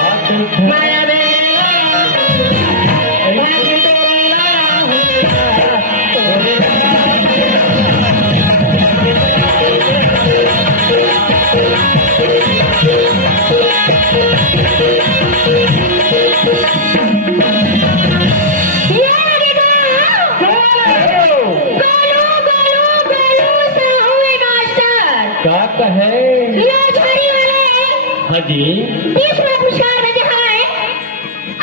माया क्या कहे? हाँ जी, बीच में पुरस्कार में जहाँ है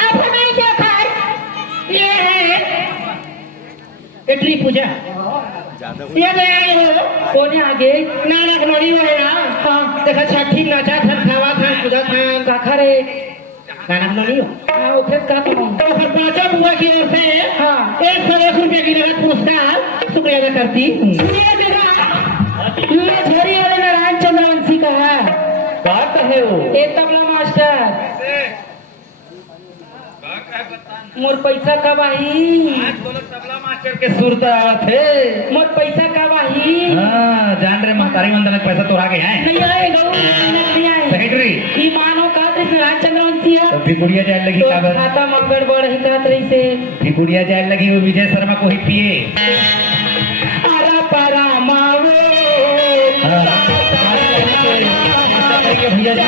आप हमारे साथ ये है इडली पूजा ये गया हो कोने आगे नाना घोड़ी हुआ है ना हाँ देखा छठी नाचा था खावा था पूजा था काखा रे नाना घोड़ी हो हाँ वो फिर का तो फिर पांचों बुआ की ओर से हाँ 101 रुपए की नगद पुरस्कार शुक्रिया अदा करती ये झोरी वाले नारायण चंद्रवंशी का है क्या कहे हो? ए तबला मास्टर मोर पैसा कब आई तबला मास्टर के सुरता थे। मोर पैसा कब आई हाँ, जान रहे महतारी मंदिर में पैसा तो आ गए हैं। नहीं आए गौ नहीं आए सेक्रेटरी ई मानो का नारायण चंद्रवंशी है तो भिकुड़िया जाए लगी तो काबर? खाता मंगड़ बड़ ही कात रही से भिकुड़िया जाए लगी वो विजय शर्मा को ही पिए। आरा पारा मावे भैया जी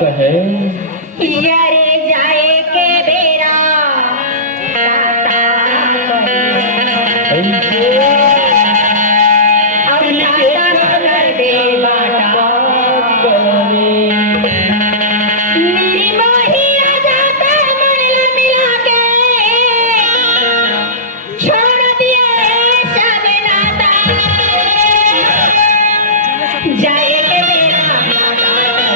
कहे यारे जाए के बेरा अब नाता कर दे बाटा मेरी मोहिया जाता मन मिला के छोड़ दिए सब नाता जाए के बेरा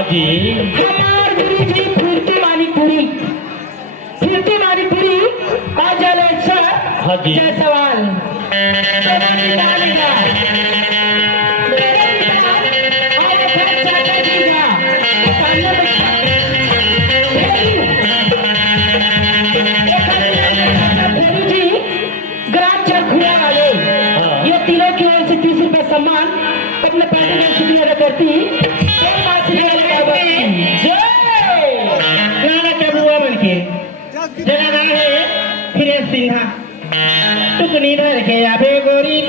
हमार गुरु जी फूर्ति मानी पूरी आ जाले हाँ जी। जय सवाल ग्राम चरखुआ वाले ये तीनों की ओर से 30 रुपए सम्मान अपने पार्टी में शुक्रिया अदा करती जना नाम है फिर सिन्हा टुकनी धर के आबे गोरी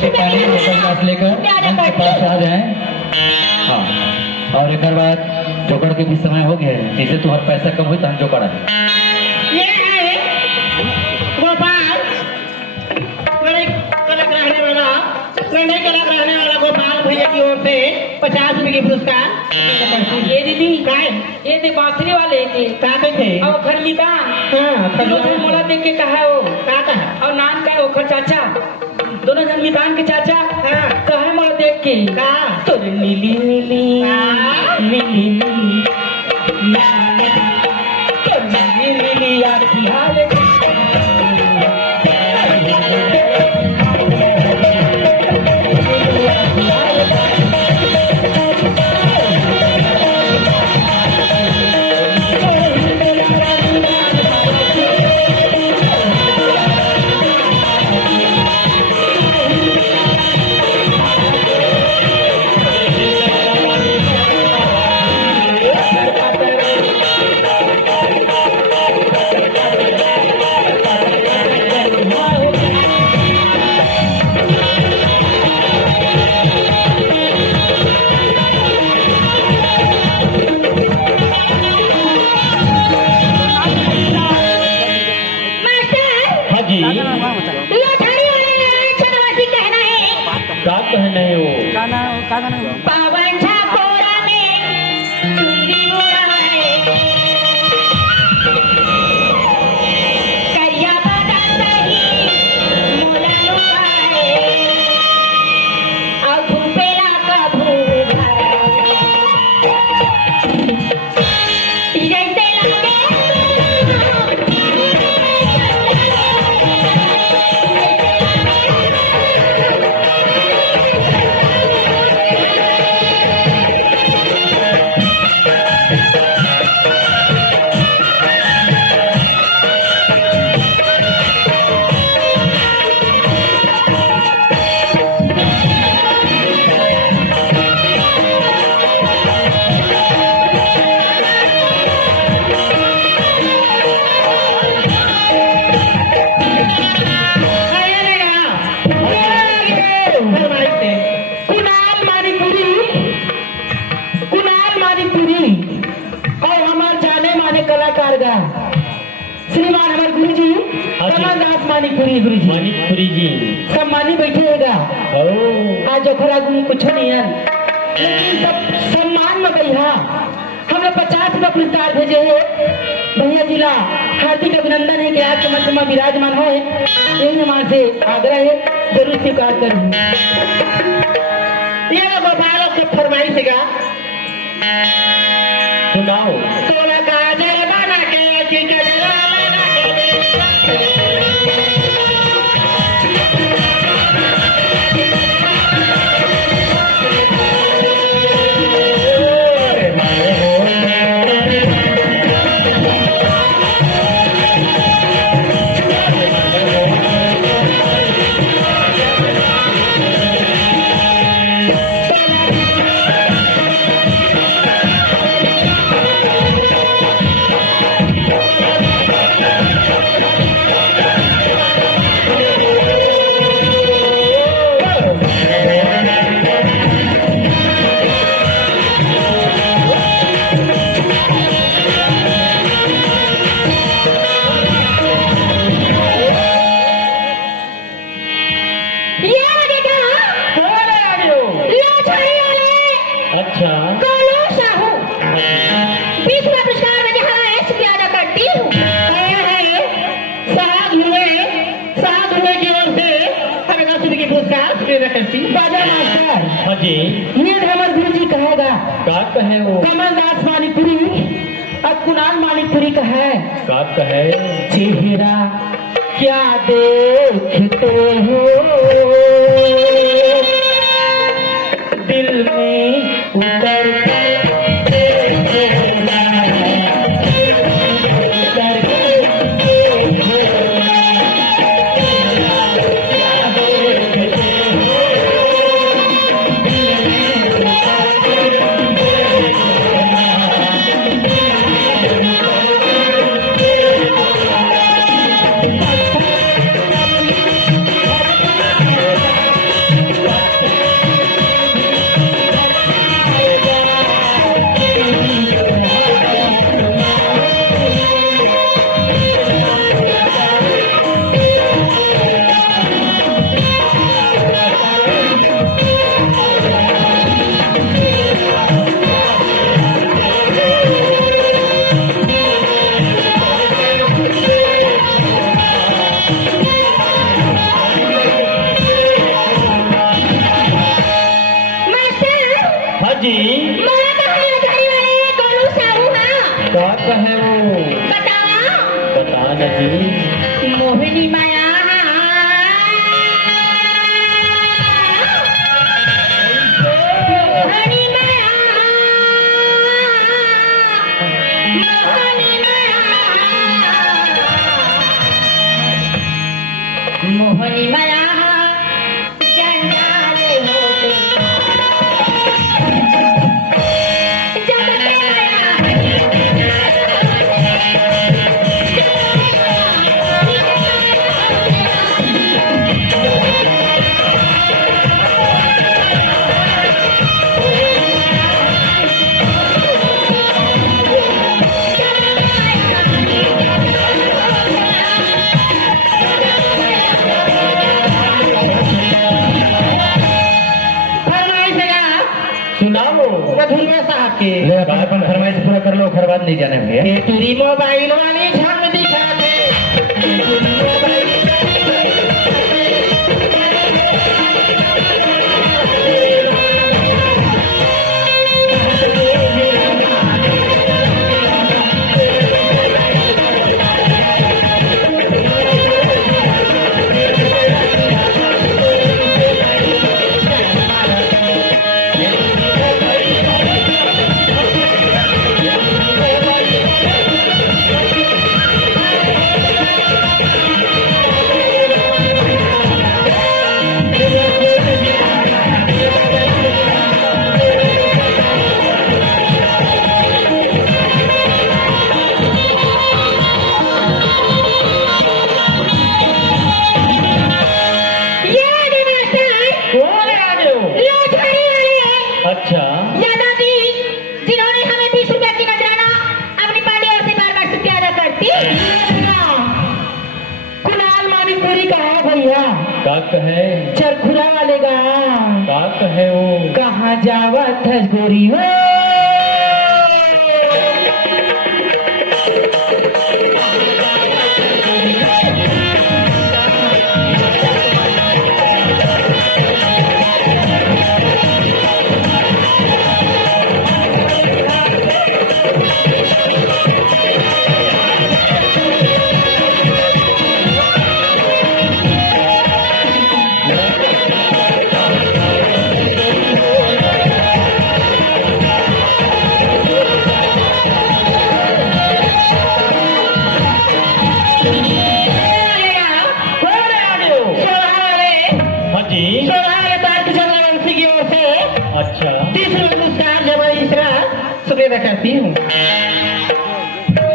रोटी पानी एक गिलास लेकर मंच के पास आ जाए। हाँ, और एक बाद जोकर के भी समय हो गया है, जिससे तुम्हारा पैसा कम हुई तो हम जोकर है। ये है गोपाल, कलक रहने वाला गोपाल भैया की ओर से 50 रुपए की पुरस्कार। ये दीदी काय ये दे बांसुरी वाले के का थे? और खरलीदा हाँ, दोनों जन मोला देख के कहा हो का कहा? और नान का ओखर चाचा दोनों जन मितान के चाचा हाँ। कहे मोला देख के का? तो नीली नीली हाँ। नीली नीली तो नीली नीली आखी हाल हाँ जी, लठारी वाले नारायण चंद्रवासी कहना है का कहना है वो? पावन छापोरा में चुनरी उड़ाए, करिया बदन दही मोला लुकाए, और धूपेला का धूप जैसे लगे श्रीमान हमारे गुरु जी कमलदास मानिकपुरी गुरु जी मानिकपुरी जी सम्मानी बैठेगा। ओ आज जोखर आदमी कुछ नहीं है, लेकिन सब सम्मान में गई है। हम लोग 50 रुपये पुरस्कार भेजे हैं भैया जिला हार्दिक अभिनंदन है कि आपके मंच में विराजमान हो, यही हमारे से आग्रह है, जरूर स्वीकार करूँ। ये लोग गोपाल के फरमाइश है, सुनाओ। तोला काजल बना के चिकन अच्छा, कालू साहू 20 रुपये पुरस्कार में जहाँ है शुक्रिया अदा करती हूँ। साग हुए की ओर से हमें 10 रुपये की पुरस्कार शुक्रिया अदा करती हूँ। बाजा मास्टर हाँ जी, ये हमारे गुरु जी कहेगा, का कहे वो? कमलदास मानिकपुरी और कुणाल मानिकपुरी का है। का कहे? चेहरा क्या देखते हो दिल में उतर मला कहा लचारी वाले गोलू साहू हाँ क्या कहे वो? बताओ बता ना जी। मोहिनी माया मोहिनी माया मोहिनी माया जंजाले होते सुनाओ। मधुरिया साहब के ले अपन फरमाइश पूरा कर लो, खर बात नहीं जाने भैया। ये तेरी मोबाइल वाली झम दिखा दे ये तेरी मोबाइल अच्छा दादाजी जिन्होंने हमें 20 रुपए की नजराना अपनी पार्टियों से बार-बार शुक्रिया अदा करती कुणाल मानिकपुरी का है भैया का कहे? चरखुरा वाले का का कहे वो? कहाँ जावा था गोरी हो हाँ जी। अच्छा 30 रुपए पुरस्कार जब इसरा शुक्रिया करती हूँ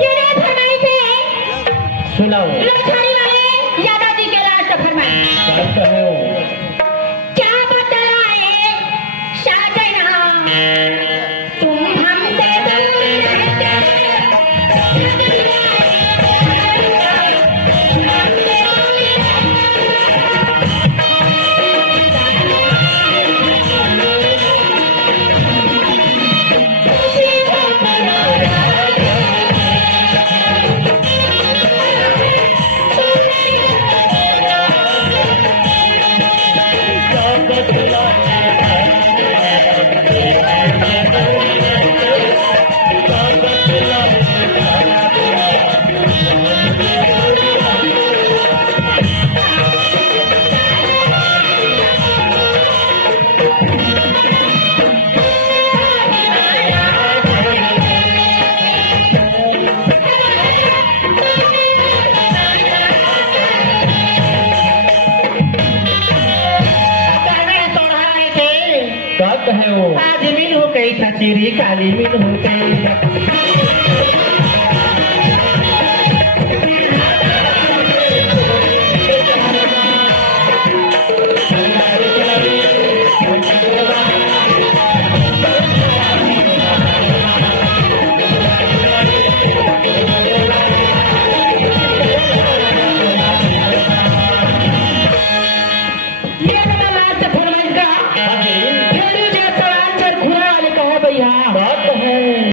ये ना फरमाइश है सुनाओ। लाचारी वाले दादाजी के लास्ट का फरमाइश का कहे वो? क्या बतलाए शाहजहां तुम हमसे का कहे वो? आज मिल हो गई था चिड़ी काली मिल हो गई